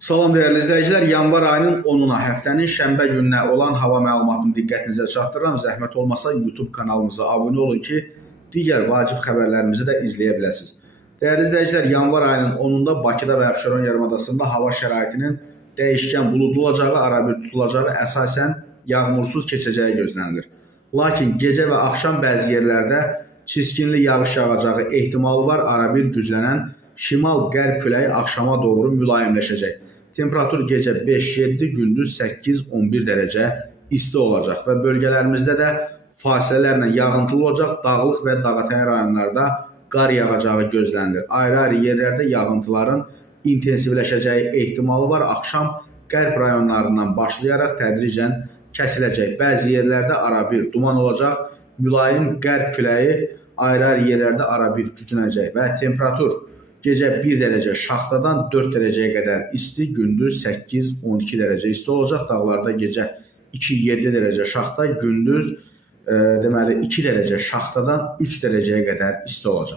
Salam dəyərli izləyicilər, yanvar ayının 10-una həftənin şənbə gününə olan hava məlumatını diqqətinizə çatdırıram. Zəhmət olmasa YouTube kanalımıza abunə olun ki, digər vacib xəbərlərimizi də izləyə biləsiniz. Dəyərli izləyicilər, yanvar ayının 10-unda Bakıda və Abşeron yarımadasında hava şəraitinin dəyişkən buludlu olacağı, arabir tutulacağı, əsasən yağmursuz keçəcəyi gözlənilir. Lakin gecə və axşam bəzi yerlərdə çiskinli yağış yağacağı ehtimalı var, arabir güclənən şimal-qərb küləyi axşama doğru mülayimləşəcək. Temperatur gecə 5-7, gündüz 8-11 dərəcə isti olacaq və bölgələrimizdə də fasilələrlə yağıntılı olacaq. Dağlıq və dağətəyin rayonlarda qar yağacağı gözlənilir. Ayrı-ayrı yerlərdə yağıntıların intensivləşəcəyi ehtimalı var. Axşam qərb rayonlarından başlayaraq tədricən kəsiləcək. Bəzi yerlərdə arabir duman olacaq. Mülayim qərb küləyi ayrı-ayrı yerlərdə arabir güclənəcək və temperatur gecə 1 dərəcə şaxtadan 4 dərəcəyə qədər isti, gündüz 8-12 dərəcə isti olacaq. Dağlarda gecə 2-7 dərəcə şaxta, gündüz deməli 2 dərəcə şaxtadan 3 dərəcəyə qədər isti olacaq.